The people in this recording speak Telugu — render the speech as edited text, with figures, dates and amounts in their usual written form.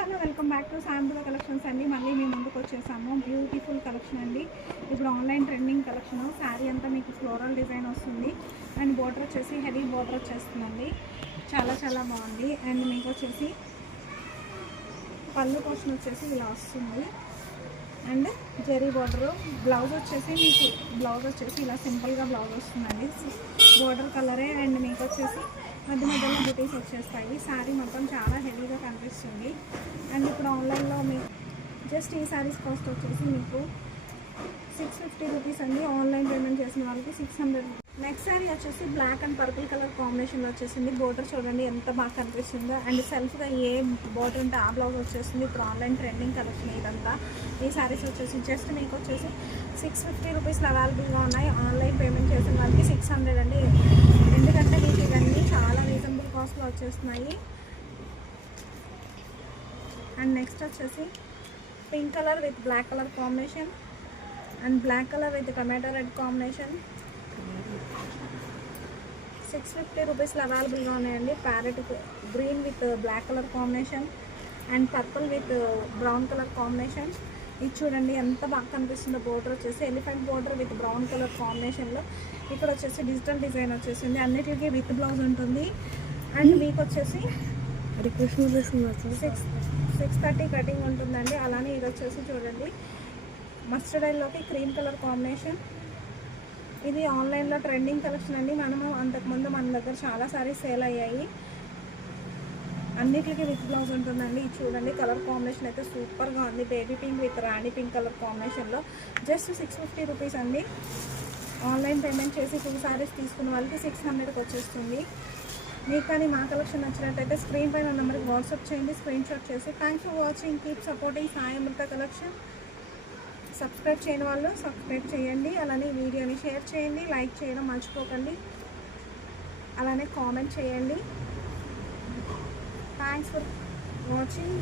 హలో వెల్కమ్ బ్యాక్ టు సాయంత్రం కలెక్షన్స్ అండి. మళ్ళీ మేము ముందుకు వచ్చేసాము. బ్యూటిఫుల్ కలెక్షన్ అండి. ఇప్పుడు ఆన్లైన్ ట్రెండింగ్ కలెక్షన్. శారీ అంతా మీకు ఫ్లోరల్ డిజైన్ వస్తుంది అండ్ బోర్డర్ వచ్చేసి హెవీ బోర్డర్ వచ్చేస్తుందండి. చాలా చాలా బాగుంది. అండ్ మీకు వచ్చేసి పళ్ళు పోర్షన్ వచ్చేసి ఇలా వస్తుంది అండ్ జెరీ బోర్డర్. బ్లౌజ్ వచ్చేసి మీకు ఇలా సింపుల్గా బ్లౌజ్ వస్తుందండి. బోర్డర్ కలరే అండ్ మీకు వచ్చేసి మధ్య మధ్యలో బుటీస్ వచ్చేస్తాయి. శారీ మొత్తం చాలా హెవీగా కనిపిస్తుంది. అండ్ ఇప్పుడు ఆన్లైన్లో మీకు జస్ట్ ఈ శారీస్ కాస్ట్ వచ్చేసి మీకు 650 రూపీస్ అండి. ఆన్లైన్ పేమెంట్ చేసిన వాళ్ళకి 600. నెక్స్ట్ శారీ వచ్చేసి బ్లాక్ అండ్ పర్పుల్ కలర్ కాంబినేషన్లో వచ్చేసింది. బోర్డర్ చూడండి ఎంత బాగా కనిపిస్తుందో. అండ్ సెల్ఫ్గా ఏ బోర్డర్ ఉంటే ఆ బ్లౌజ్ వచ్చేస్తుంది. ఇప్పుడు ఆన్లైన్ ట్రెండింగ్ కలెక్షన్ ఇదంతా. ఈ శారీస్ వచ్చేసి జస్ట్ మీకు వచ్చేసి 650 రూపీస్లో అవైలబుల్గా ఉన్నాయి. ఆన్లైన్ పేమెంట్ చేసిన వాళ్ళకి 600 అండి. ఎందుకంటే మీకు ఇవన్నీ చాలా రీజనబుల్ కాస్ట్లో వచ్చేస్తున్నాయి. అండ్ నెక్స్ట్ వచ్చేసి pink colour with black colour combination and black colour with tomato red combination. 650 రూపీస్లో అవైలబుల్గా ఉన్నాయండి. Parrot green with black colour combination and purple with brown colour combination. ఇది చూడండి ఎంత బాగా కనిపిస్తుందో. బోర్డర్ వచ్చేసి elephant border with brown colour కాంబినేషన్లో. ఇక్కడ వచ్చేసి డిజిటల్ డిజైన్ వచ్చేసింది. అన్నిటికీ విత్ బ్లౌజ్ ఉంటుంది. అండ్ మీకు వచ్చేసి 630 కటింగ్ ఉంటుందండి. అలానే ఇది వచ్చేసి చూడండి మస్టర్డ్ ఆయిల్లోకి క్రీమ్ కలర్ కాంబినేషన్. ఇది ఆన్లైన్లో ట్రెండింగ్ కలెక్షన్ అండి. మనము అంతకుముందు మన దగ్గర చాలా సారీస్ సేల్ అయ్యాయి. అన్నిటికీ విత్ బ్లౌజ్ ఉంటుందండి. ఇది చూడండి కలర్ కాంబినేషన్ అయితే సూపర్గా ఉంది. Baby pink with Rani pink colour కాంబినేషన్లో జస్ట్ 650 రూపీస్ అండి. ఆన్లైన్ పేమెంట్ చేసి 2 సారీస్ తీసుకున్న వాళ్ళకి 600కి వచ్చేస్తుంది. మీకు కానీ మా కలెక్షన్ నచ్చినట్టయితే స్క్రీన్ పైన నెంబర్కి వాట్సాప్ చేయండి, స్క్రీన్ షాట్ చేసి. Thanks for watching. Keep supporting Sai Amrutha collection. Subscribe చేయని వాళ్ళు సబ్స్క్రైబ్ చేయండి. అలానే వీడియోని షేర్ చేయండి, లైక్ చేయడం మర్చిపోకండి. అలానే కామెంట్ చేయండి. Thanks for watching.